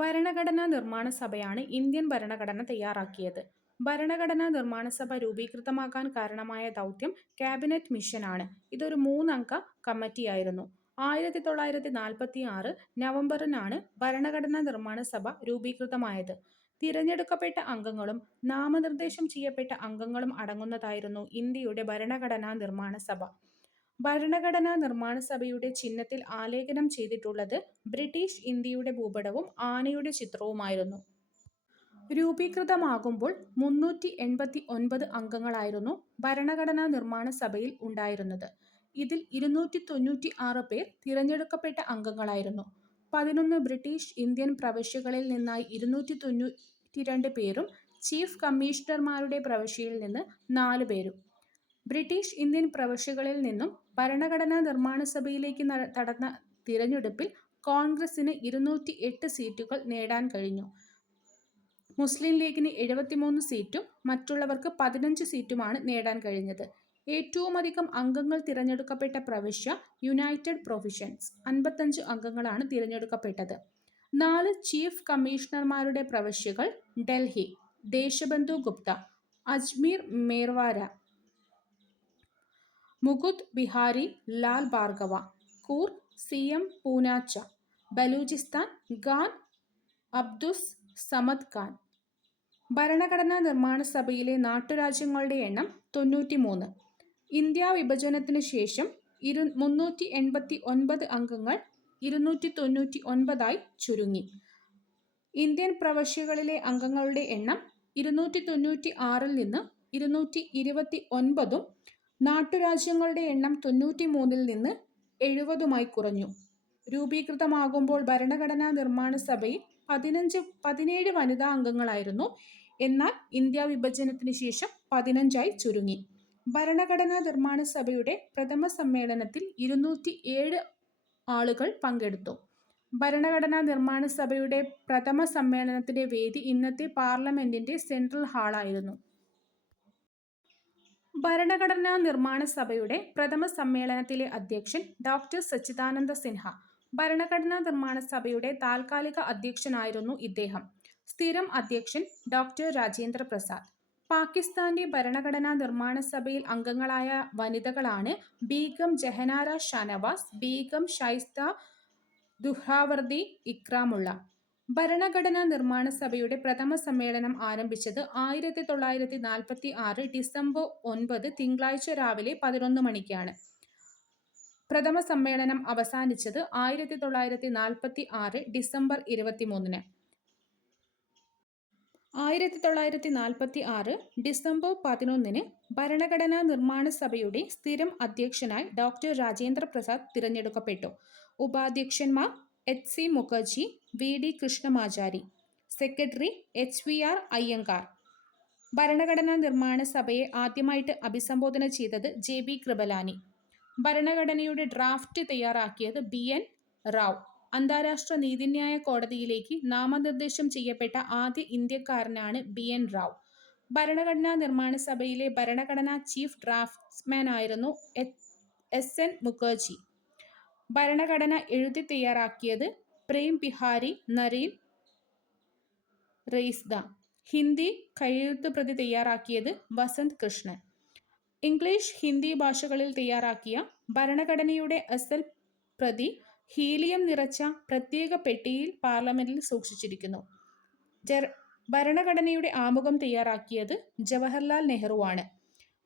ഭരണഘടനാ നിർമ്മാണ സഭയാണ് ഇന്ത്യൻ ഭരണഘടന തയ്യാറാക്കിയത്. ഭരണഘടനാ നിർമ്മാണ സഭ രൂപീകൃതമാകാൻ കാരണമായ ദൗത്യം കാബിനറ്റ് മിഷനാണ്. ഇതൊരു 3-അംഗ കമ്മിറ്റിയായിരുന്നു. 1946 നവംബറിനാണ് ഭരണഘടനാ നിർമ്മാണ സഭ രൂപീകൃതമായത്. തിരഞ്ഞെടുക്കപ്പെട്ട അംഗങ്ങളും നാമനിർദ്ദേശം ചെയ്യപ്പെട്ട അംഗങ്ങളും അടങ്ങുന്നതായിരുന്നു ഇന്ത്യയുടെ ഭരണഘടനാ നിർമ്മാണ സഭ. ഭരണഘടനാ നിർമ്മാണ സഭയുടെ ചിഹ്നത്തിൽ ആലേഖനം ചെയ്തിട്ടുള്ളത് ബ്രിട്ടീഷ് ഇന്ത്യയുടെ ഭൂപടവും ആനയുടെ ചിത്രവുമായിരുന്നു. രൂപീകൃതമാകുമ്പോൾ 389 അംഗങ്ങളായിരുന്നു ഭരണഘടനാ നിർമ്മാണ സഭയിൽ ഉണ്ടായിരുന്നത്. ഇതിൽ 296 പേർ തിരഞ്ഞെടുക്കപ്പെട്ട അംഗങ്ങളായിരുന്നു. 11 ബ്രിട്ടീഷ് ഇന്ത്യൻ പ്രവിശ്യകളിൽ നിന്നായി 292 പേരും ചീഫ് കമ്മീഷണർമാരുടെ പ്രവിശ്യയിൽ നിന്ന് 4 പേരും. ബ്രിട്ടീഷ് ഇന്ത്യൻ പ്രവിശ്യകളിൽ നിന്നും ഭരണഘടനാ നിർമ്മാണ സഭയിലേക്ക് നടന്ന തിരഞ്ഞെടുപ്പിൽ കോൺഗ്രസിന് 208 സീറ്റുകൾ നേടാൻ കഴിഞ്ഞു. മുസ്ലിം ലീഗിന് 73 സീറ്റും മറ്റുള്ളവർക്ക് 15 സീറ്റുമാണ് നേടാൻ കഴിഞ്ഞത്. ഏറ്റവുമധികം അംഗങ്ങൾ തിരഞ്ഞെടുക്കപ്പെട്ട പ്രവിശ്യ യുണൈറ്റഡ് പ്രൊവിൻസ്, 55 അംഗങ്ങളാണ് തിരഞ്ഞെടുക്കപ്പെട്ടത്. 4 ചീഫ് കമ്മീഷണർമാരുടെ പ്രവിശ്യകൾ ഡൽഹി ദേശബന്ധു ഗുപ്ത, അജ്മീർ മേർവാര, മുകുന്ദ് ബിഹാരി ലാൽ ഭാർഗവ, കൂർഗ് CM പൂനാച്ച, ബലൂചിസ്ഥാൻ ഖാൻ അബ്ദുസ് സമദ് ഖാൻ. ഭരണഘടനാ നിർമ്മാണ സഭയിലെ നാട്ടുരാജ്യങ്ങളുടെ എണ്ണം 93. ഇന്ത്യാ വിഭജനത്തിനു ശേഷം 389 അംഗങ്ങൾ 299 ചുരുങ്ങി. ഇന്ത്യൻ പ്രവിശ്യകളിലെ അംഗങ്ങളുടെ എണ്ണം 296 നിന്ന് 229 നാട്ടുരാജ്യങ്ങളുടെ എണ്ണം 93 നിന്ന് 70 കുറഞ്ഞു. രൂപീകൃതമാകുമ്പോൾ ഭരണഘടനാ നിർമ്മാണ സഭയിൽ 17 വനിതാ അംഗങ്ങളായിരുന്നു. എന്നാൽ ഇന്ത്യാ വിഭജനത്തിനു ശേഷം 15 ചുരുങ്ങി. ഭരണഘടനാ നിർമ്മാണ സഭയുടെ പ്രഥമ സമ്മേളനത്തിൽ 207 ആളുകൾ പങ്കെടുത്തു. ഭരണഘടനാ നിർമ്മാണ സഭയുടെ പ്രഥമ സമ്മേളനത്തിന്റെ വേദി ഇന്നത്തെ പാർലമെന്റിന്റെ സെൻട്രൽ ഹാളായിരുന്നു. ഭരണഘടനാ നിർമ്മാണ സഭയുടെ പ്രഥമ സമ്മേളനത്തിലെ അധ്യക്ഷൻ ഡോക്ടർ സച്ചിദാനന്ദ സിൻഹ. ഭരണഘടനാ നിർമ്മാണ സഭയുടെ താൽക്കാലിക അധ്യക്ഷനായിരുന്നു ഇദ്ദേഹം. സ്ഥിരം അധ്യക്ഷൻ ഡോക്ടർ രാജേന്ദ്ര പ്രസാദ്. പാകിസ്ഥാന്റെ ഭരണഘടനാ നിർമ്മാണ സഭയിൽ അംഗങ്ങളായ വനിതകളാണ് ബീഗം ജഹനാര ഷാനവാസ്, ബീഗം ഷൈസ്ത ദുഹ്റാവർദി, ഇക്രാമുള്ള. ഭരണഘടനാ നിർമ്മാണ സഭയുടെ പ്രഥമ സമ്മേളനം ആരംഭിച്ചത് 1946 ഡിസംബർ 9 തിങ്കളാഴ്ച രാവിലെ 11 മണിക്കാണ്. പ്രഥമ സമ്മേളനം അവസാനിച്ചത് 1946 ഡിസംബർ 23. 1946 ഡിസംബർ 11 ഭരണഘടനാ നിർമ്മാണ സഭയുടെ സ്ഥിരം അധ്യക്ഷനായി ഡോക്ടർ രാജേന്ദ്ര പ്രസാദ് തിരഞ്ഞെടുക്കപ്പെട്ടു. ഉപാധ്യക്ഷന്മാർ HC Mukherjee, VD Krishnamachari, secretary HVR Iyengar. ഭരണഘടനാ നിർമ്മാണ സഭയെ ആദ്യമായിട്ട് അഭിസംബോധന ചെയ്തത് JB കൃപലാനി. ഭരണഘടനയുടെ ഡ്രാഫ്റ്റ് തയ്യാറാക്കിയത് BN റാവ്. അന്താരാഷ്ട്ര നീതിന്യായ കോടതിയിലേക്ക് നാമനിർദ്ദേശം ചെയ്യപ്പെട്ട ആദ്യ ഇന്ത്യക്കാരനാണ് BN റാവ്. ഭരണഘടനാ നിർമ്മാണ സഭയിലെ ഭരണഘടനാ ചീഫ് ഡ്രാഫ്റ്റ്സ്മാനായിരുന്നു SN മുഖർജി. ഭരണഘടന എഴുതി തയ്യാറാക്കിയത് പ്രേം ബിഹാരി നരേൻ റെയ്സ്ദ. ഹിന്ദി കൈയെഴുത്തുപ്രതി തയ്യാറാക്കിയത് വസന്ത് കൃഷ്ണൻ. ഇംഗ്ലീഷ്, ഹിന്ദി ഭാഷകളിൽ തയ്യാറാക്കിയ ഭരണഘടനയുടെ അസൽ പ്രതി ഹീലിയം നിറച്ച പ്രത്യേക പെട്ടിയിൽ പാർലമെന്റിൽ സൂക്ഷിച്ചിരിക്കുന്നു. ഭരണഘടനയുടെ ആമുഖം തയ്യാറാക്കിയത് ജവഹർലാൽ നെഹ്റുവാണ്.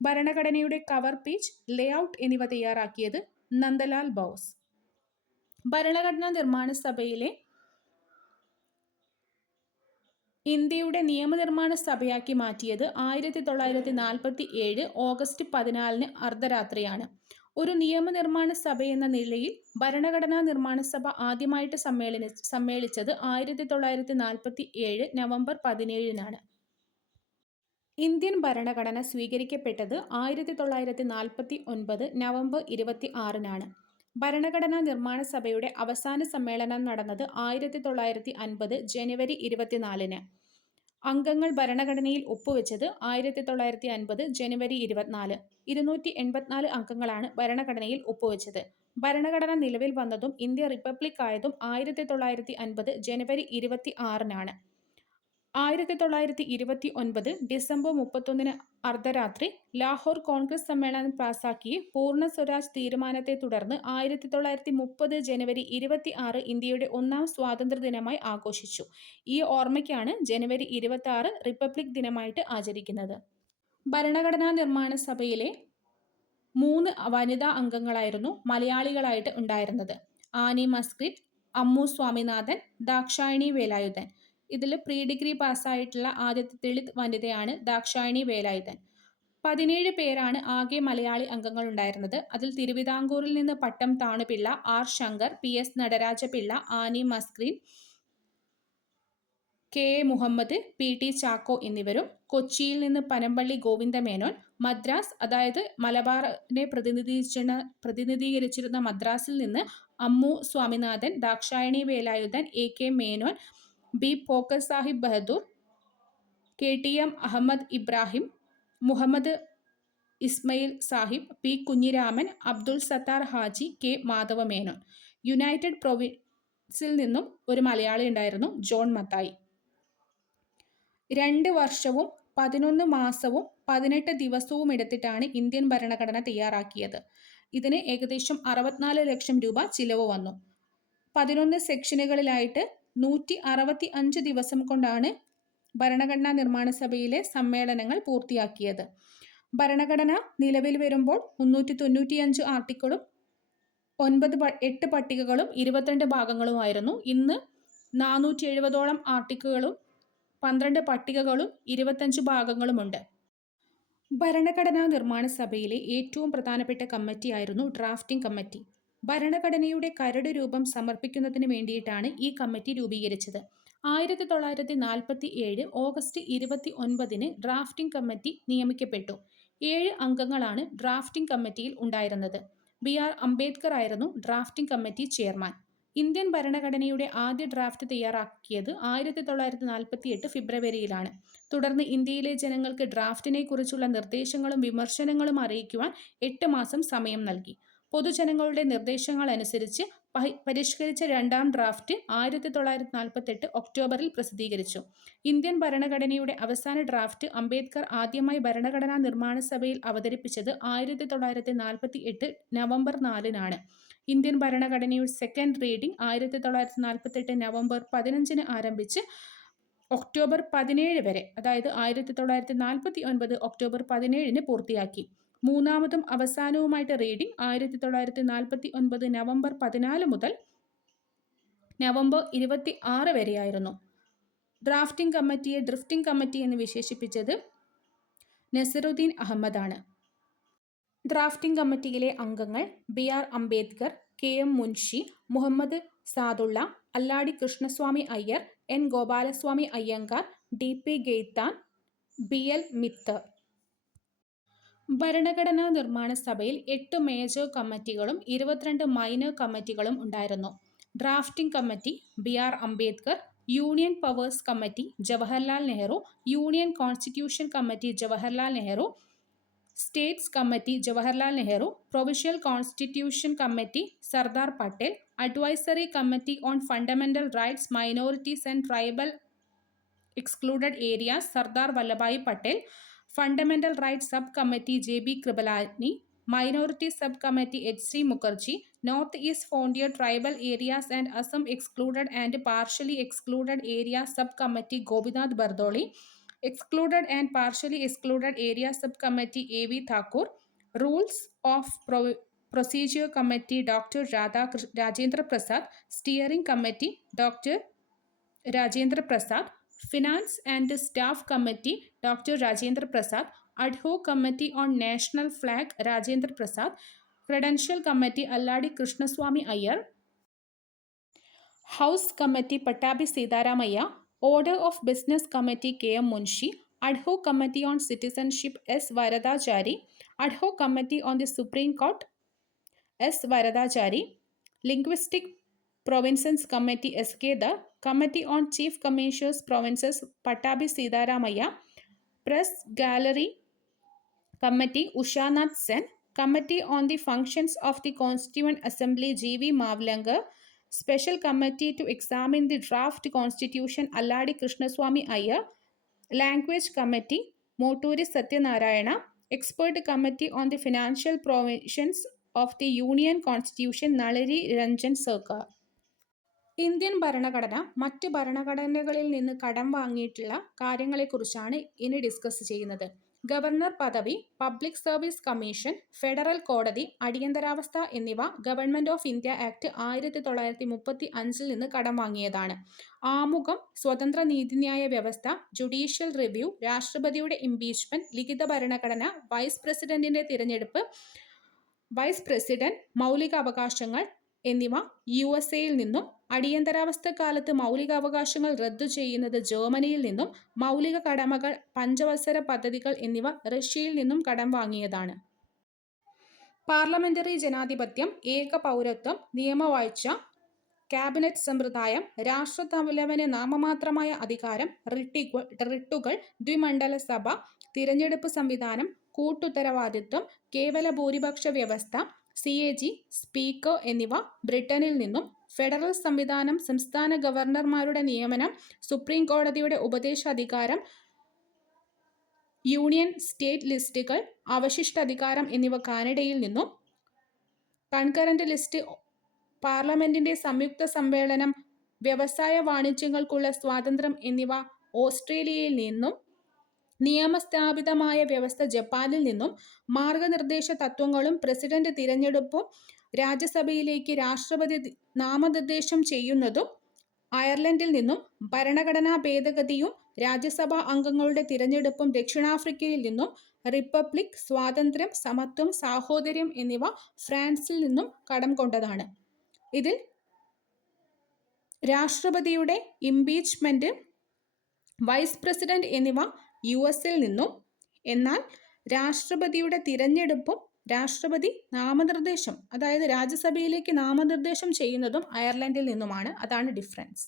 ഭരണഘടനയുടെ കവർ പേജ്, ലേഔട്ട് എന്നിവ തയ്യാറാക്കിയത് നന്ദലാൽ ബോസ്. ഭരണഘടനാ നിർമ്മാണ സഭയിലെ ഇന്ത്യയുടെ നിയമനിർമ്മാണ സഭയാക്കി മാറ്റിയത് 1947 ഓഗസ്റ്റ് 14 അർദ്ധരാത്രിയാണ്. ഒരു നിയമനിർമ്മാണ സഭയെന്ന നിലയിൽ ഭരണഘടനാ നിർമ്മാണ സഭ ആദ്യമായിട്ട് സമ്മേളിച്ചത് 1947 നവംബർ 17. ഇന്ത്യൻ ഭരണഘടന സ്വീകരിക്കപ്പെട്ടത് 1949 നവംബർ 26. ഭരണഘടനാ നിർമ്മാണ സഭയുടെ അവസാന സമ്മേളനം നടന്നത് 1950 ജനുവരി 24. അംഗങ്ങൾ ഭരണഘടനയിൽ ഒപ്പുവെച്ചത് 1950 ജനുവരി 24. 284 അംഗങ്ങളാണ് ഭരണഘടനയിൽ ഒപ്പുവെച്ചത്. ഭരണഘടന നിലവിൽ വന്നതും ഇന്ത്യ റിപ്പബ്ലിക് ആയതും 1950 ജനുവരി 26-നാണ്. 1929 ഡിസംബർ 31 അർദ്ധരാത്രി ലാഹോർ കോൺഗ്രസ് സമ്മേളനം പാസാക്കിയ പൂർണ്ണ സ്വരാജ് തീരുമാനത്തെ തുടർന്ന് 1930 ജനുവരി 26 ഇന്ത്യയുടെ ഒന്നാം സ്വാതന്ത്ര്യദിനമായി ആഘോഷിച്ചു. ഈ ഓർമ്മയ്ക്കാണ് ജനുവരി 26 റിപ്പബ്ലിക് ദിനമായിട്ട് ആചരിക്കുന്നത്. ഭരണഘടനാ നിർമ്മാണ സഭയിലെ 3 വനിതാ അംഗങ്ങളായിരുന്നു മലയാളികളായിട്ട് ഉണ്ടായിരുന്നത്. ആനി മസ്ക്രിറ്റ്, അമ്മു സ്വാമിനാഥൻ, ദാക്ഷായണി വേലായുധൻ. ഇതിൽ പ്രീ ഡിഗ്രി പാസ്സായിട്ടുള്ള ആദ്യത്തെ ദളിത് വനിതയാണ് ദാക്ഷായണി വേലായുധൻ. 17 പേരാണ് ആകെ മലയാളി അംഗങ്ങൾ ഉണ്ടായിരുന്നത്. അതിൽ തിരുവിതാംകൂറിൽ നിന്ന് Pattom Thanu Pillai, R Shankar, PS Nataraja Pillai, Annie Mascarene, KA Muhammad, PT Chacko എന്നിവരും, കൊച്ചിയിൽ നിന്ന് പനമ്പള്ളി ഗോവിന്ദമേനോൻ, മദ്രാസ് അതായത് മലബാറിനെ പ്രതിനിധീകരിച്ചിരുന്ന മദ്രാസിൽ നിന്ന് Ammu Swaminathan, Dakshayani Velayudhan, AK Menon, B Pocker Sahib Bahadur, KTM Ahmed Ibrahim, Muhammad Ismail Sahib, P Kunhiraman, Abdul Sattar Haji, K Madhava Menon. United പ്രൊവിൻസിൽ നിന്നും ഒരു മലയാളി ഉണ്ടായിരുന്നു, ജോൺ മത്തായി. 2 വർഷവും 11 മാസവും 18 ദിവസവും എടുത്തിട്ടാണ് ഇന്ത്യൻ ഭരണഘടന തയ്യാറാക്കിയത്. ഇതിന് ഏകദേശം 64 ലക്ഷം രൂപ ചിലവ് വന്നു. 11 സെക്ഷനുകളിലായിട്ട് 165 ദിവസം കൊണ്ടാണ് ഭരണഘടനാ നിർമ്മാണ സഭയിലെ സമ്മേളനങ്ങൾ പൂർത്തിയാക്കിയത്. ഭരണഘടന നിലവിൽ വരുമ്പോൾ 395 ആർട്ടിക്കിളും 8 പട്ടികകളും 22 ഭാഗങ്ങളുമായിരുന്നു. ഇന്ന് 470ഓളം ആർട്ടിക്കിളും 12 പട്ടികകളും 25 ഭാഗങ്ങളുമുണ്ട്. ഭരണഘടനാ നിർമ്മാണ സഭയിലെ ഏറ്റവും പ്രധാനപ്പെട്ട കമ്മിറ്റിയായിരുന്നു ഡ്രാഫ്റ്റിംഗ് കമ്മിറ്റി. ഭരണഘടനയുടെ കരട് രൂപം സമർപ്പിക്കുന്നതിന് വേണ്ടിയിട്ടാണ് ഈ കമ്മിറ്റി രൂപീകരിച്ചത്. 1947 ഓഗസ്റ്റ് 29-ന് ഡ്രാഫ്റ്റിംഗ് കമ്മിറ്റി നിയമിക്കപ്പെട്ടു. 7 അംഗങ്ങളാണ് ഡ്രാഫ്റ്റിംഗ് കമ്മിറ്റിയിൽ ഉണ്ടായിരുന്നത്. BR അംബേദ്കർ ആയിരുന്നു ഡ്രാഫ്റ്റിംഗ് കമ്മിറ്റി ചെയർമാൻ. ഇന്ത്യൻ ഭരണഘടനയുടെ ആദ്യ ഡ്രാഫ്റ്റ് തയ്യാറാക്കിയത് 1948 ഫെബ്രുവരിയിലാണ്. തുടർന്ന് ഇന്ത്യയിലെ ജനങ്ങൾക്ക് ഡ്രാഫ്റ്റിനെ കുറിച്ചുള്ള നിർദ്ദേശങ്ങളും വിമർശനങ്ങളും അറിയിക്കുവാൻ 8 മാസം സമയം നൽകി. പൊതുജനങ്ങളുടെ നിർദ്ദേശങ്ങൾ അനുസരിച്ച് പരിഷ്കരിച്ച രണ്ടാം ഡ്രാഫ്റ്റ് 1948 ഒക്ടോബറിൽ പ്രസിദ്ധീകരിച്ചു. ഇന്ത്യൻ ഭരണഘടനയുടെ അവസാന ഡ്രാഫ്റ്റ് അംബേദ്കർ ആദ്യമായി ഭരണഘടനാ നിർമ്മാണ സഭയിൽ അവതരിപ്പിച്ചത് 1948 നവംബർ 4-നാണ്. ഇന്ത്യൻ ഭരണഘടനയുടെ സെക്കൻഡ് റീഡിംഗ് 1948 നവംബർ 15-ന് ആരംഭിച്ച് ഒക്ടോബർ 17 വരെ, അതായത് 1949 ഒക്ടോബർ 17-ന് പൂർത്തിയാക്കി. മൂന്നാമതും അവസാനവുമായിട്ട് റീഡിംഗ് 1949 നവംബർ 14 മുതൽ നവംബർ 26 വരെയായിരുന്നു. ഡ്രാഫ്റ്റിംഗ് കമ്മിറ്റിയെ ഡ്രിഫ്റ്റിംഗ് കമ്മിറ്റി എന്ന് വിശേഷിപ്പിച്ചത് നസറുദ്ദീൻ അഹമ്മദാണ്. ഡ്രാഫ്റ്റിംഗ് കമ്മിറ്റിയിലെ അംഗങ്ങൾ BR Ambedkar, KM Munshi, Muhammad Saadulla, Alladi Krishnaswamy Iyer, N Gopalaswamy Iyengar, DP Khaitan, BL Mitter. ഭരണഘടനാ നിർമ്മാണ സഭയിൽ 8 മേജർ കമ്മിറ്റികളും 22 മൈനർ കമ്മിറ്റികളും ഉണ്ടായിരുന്നു. Drafting committee BR Ambedkar, union powers committee Jawaharlal Nehru, union constitution committee Jawaharlal Nehru, States committee Jawaharlal Nehru, provincial constitution committee Sardar Patel, advisory committee on fundamental rights minorities and tribal excluded areas Sardar Vallabhbhai Patel, fundamental rights sub committee JB Kripalani, minority sub committee HC Mukherjee, north east frontier tribal areas and Assam excluded and partially excluded areas sub committee Gopinath Bardoli, excluded and partially excluded area sub committee AV Thakur, rules of procedure committee doctor Rajendra Prasad, steering committee doctor Rajendra Prasad, finance and staff committee doctor Rajendra Prasad, ad hoc committee on national flag Rajendra Prasad, credential committee Alladi Krishnaswamy Iyer, house committee Pattabhi Sitaramayya, order of business committee KM Munshi, ad hoc committee on citizenship S Varadachari, ad hoc committee on the supreme court S Varadachari, linguistic Provinces Committee S.K. Dar, Committee on Chief Commissioners Provinces Patabi Sidaramaya, Press Gallery Committee Ushanath Sen, Committee on the Functions of the Constituent Assembly G.V. Mavlangar, Special Committee to examine the draft constitution Alladi Krishnaswamy Iyer, Language Committee Moturi Satyanarayana, Expert Committee on the Financial Provisions of the Union Constitution Nalari Ranjan Sarkar. Indian ഭരണഘടന മറ്റ് ഭരണഘടനകളിൽ നിന്ന് കടം വാങ്ങിയിട്ടുള്ള കാര്യങ്ങളെക്കുറിച്ചാണ് ഇനി discuss ചെയ്യുന്നത്. Governor പദവി, public service commission, federal കോടതി, അടിയന്തരാവസ്ഥ എന്നിവ ഗവൺമെന്റ് ഓഫ് ഇന്ത്യ ആക്ട് 1935 നിന്ന് കടം വാങ്ങിയതാണ്. ആമുഖം, സ്വതന്ത്ര നീതിന്യായ വ്യവസ്ഥ, ജുഡീഷ്യൽ റിവ്യൂ, രാഷ്ട്രപതിയുടെ ഇംപീച്ച്മെന്റ്, ലിഖിത ഭരണഘടന, വൈസ് പ്രസിഡന്റിന്റെ തിരഞ്ഞെടുപ്പ്, വൈസ് പ്രസിഡന്റ്, മൗലിക അവകാശങ്ങൾ എന്നിവ USA-യിൽ നിന്നും, അടിയന്തരാവസ്ഥ കാലത്ത് മൗലികാവകാശങ്ങൾ റദ്ദു ചെയ്യുന്നത് ജർമ്മനിയിൽ നിന്നും, മൗലിക കടമകൾ, പഞ്ചവത്സര പദ്ധതികൾ എന്നിവ റഷ്യയിൽ നിന്നും കടം വാങ്ങിയതാണ്. പാർലമെന്ററി ജനാധിപത്യം, ഏക പൗരത്വം, നിയമവാഴ്ച, ക്യാബിനറ്റ് സമ്പ്രദായം, രാഷ്ട്രത്തലവന് നാമമാത്രമായ അധികാരം, റിട്ടുകൾ, ദ്വിമണ്ഡല സഭ, തിരഞ്ഞെടുപ്പ് സംവിധാനം, കൂട്ടുത്തരവാദിത്വം, കേവല ഭൂരിപക്ഷ വ്യവസ്ഥ, CAG, സ്പീക്കർ എന്നിവ ബ്രിട്ടനിൽ നിന്നും, ഫെഡറൽ സംവിധാനം, സംസ്ഥാന ഗവർണർമാരുടെ നിയമനം, സുപ്രീം കോടതിയുടെ ഉപദേശാധികാരം, യൂണിയൻ സ്റ്റേറ്റ് ലിസ്റ്റുകൾ, അവശിഷ്ടാധികാരം എന്നിവ കാനഡയിൽ നിന്നും, കൺകറന്റ് ലിസ്റ്റ്, പാർലമെന്റിന്റെ സംയുക്ത സമ്മേളനം, വ്യവസായ വാണിജ്യങ്ങൾക്കുള്ള സ്വാതന്ത്ര്യം എന്നിവ ഓസ്ട്രേലിയയിൽ നിന്നും, നിയമസ്ഥാപിതമായ വ്യവസ്ഥ ജപ്പാനിൽ നിന്നും, മാർഗനിർദ്ദേശ തത്വങ്ങളും പ്രസിഡന്റ് തിരഞ്ഞെടുപ്പും രാജ്യസഭയിലേക്ക് രാഷ്ട്രപതി നാമനിർദ്ദേശം ചെയ്യുന്നതും അയർലൻഡിൽ നിന്നും, ഭരണഘടനാ ഭേദഗതിയും രാജ്യസഭാ അംഗങ്ങളുടെ തിരഞ്ഞെടുപ്പും ദക്ഷിണാഫ്രിക്കയിൽ നിന്നും, റിപ്പബ്ലിക്, സ്വാതന്ത്ര്യം, സമത്വം, സാഹോദര്യം എന്നിവ ഫ്രാൻസിൽ നിന്നും കടം കൊണ്ടതാണ്. ഇതിൽ രാഷ്ട്രപതിയുടെ ഇംപീച്ച്മെന്റ്, വൈസ് പ്രസിഡന്റ് എന്നിവ US-ൽ നിന്നും, എന്നാൽ രാഷ്ട്രപതിയുടെ തിരഞ്ഞെടുപ്പും രാഷ്ട്രപതി നാമനിർദ്ദേശം, അതായത് രാജ്യസഭയിലേക്ക് നാമനിർദ്ദേശം ചെയ്യുന്നതും അയർലൻഡിൽ നിന്നുമാണ്. അതാണ് ഡിഫറൻസ്.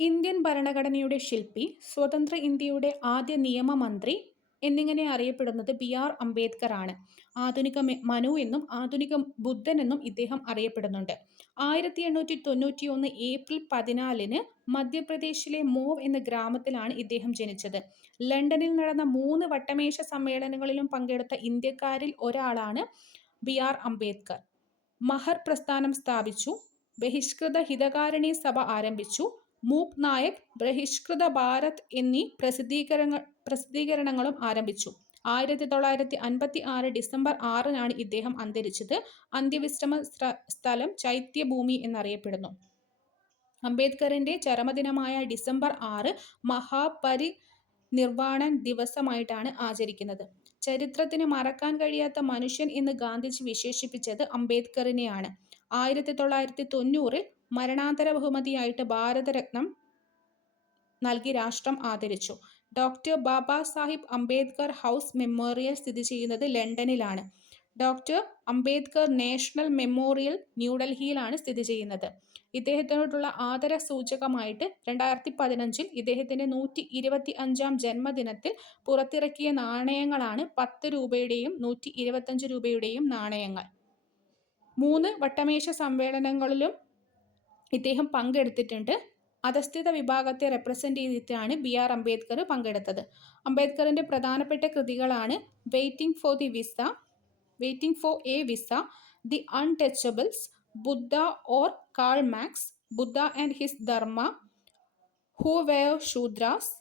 ഇന്ത്യൻ ഭരണഘടനയുടെ ശില്പി, സ്വതന്ത്ര ഇന്ത്യയുടെ ആദ്യ നിയമമന്ത്രി എന്നിങ്ങനെ അറിയപ്പെടുന്നത് BR അംബേദ്കർ ആണ്. ആധുനിക മനു എന്നും ആധുനിക ബുദ്ധൻ എന്നും ഇദ്ദേഹം അറിയപ്പെടുന്നുണ്ട്. 1891 ഏപ്രിൽ 14 മധ്യപ്രദേശിലെ മോവ് എന്ന ഗ്രാമത്തിലാണ് ഇദ്ദേഹം ജനിച്ചത്. ലണ്ടനിൽ നടന്ന 3 വട്ടമേശ സമ്മേളനങ്ങളിലും പങ്കെടുത്ത ഇന്ത്യക്കാരിൽ ഒരാളാണ് BR അംബേദ്കർ. മഹർ പ്രസ്ഥാനം സ്ഥാപിച്ചു. ബഹിഷ്കൃത ഹിതകാരിണി സഭ ആരംഭിച്ചു. മൂക് നായക്, ബഹിഷ്കൃത ഭാരത് എന്നീ പ്രസിദ്ധീകരണങ്ങളും ആരംഭിച്ചു. 1956 ഡിസംബർ 6 ഇദ്ദേഹം അന്തരിച്ചത്. അന്ത്യവിശ്രമ സ്ഥലം ചൈത്യഭൂമി എന്നറിയപ്പെടുന്നു. അംബേദ്കറിന്റെ ചരമദിനമായ ഡിസംബർ 6 മഹാപരിനിർവാണ ദിവസമായിട്ടാണ് ആചരിക്കുന്നത്. ചരിത്രത്തിന് മറക്കാൻ കഴിയാത്ത മനുഷ്യൻ എന്ന് ഗാന്ധിജി വിശേഷിപ്പിച്ചത് അംബേദ്കറിനെയാണ്. 1990 മരണാന്തര ബഹുമതിയായിട്ട് ഭാരതരത്നം നൽകി രാഷ്ട്രം ആദരിച്ചു. Doctor Baba Sahib Ambedkar house memorial സ്ഥിതി ചെയ്യുന്നത് ലണ്ടനിലാണ്. ഡോക്ടർ അംബേദ്കർ നാഷണൽ മെമ്മോറിയൽ ന്യൂഡൽഹിയിലാണ് സ്ഥിതി ചെയ്യുന്നത്. ഇദ്ദേഹത്തിനോടുള്ള ആദര സൂചകമായിട്ട് 2015 ഇദ്ദേഹത്തിന്റെ 125ാം ജന്മദിനത്തിൽ പുറത്തിറക്കിയ നാണയങ്ങളാണ് 10 രൂപയുടെയും 125 രൂപയുടെയും നാണയങ്ങൾ. 3 വട്ടമേശ സമ്മേളനങ്ങളിലും ഇദ്ദേഹം പങ്കെടുത്തിട്ടുണ്ട്. അധസ്ഥിത വിഭാഗത്തെ റെപ്രസെന്റ് ചെയ്തിട്ടാണ് BR അംബേദ്കർ പങ്കെടുത്തത്. അംബേദ്കറിന്റെ പ്രധാനപ്പെട്ട കൃതികളാണ് waiting for a visa, the untouchables, Buddha or Karl Marx, Buddha and his Dhamma, who were Shudras,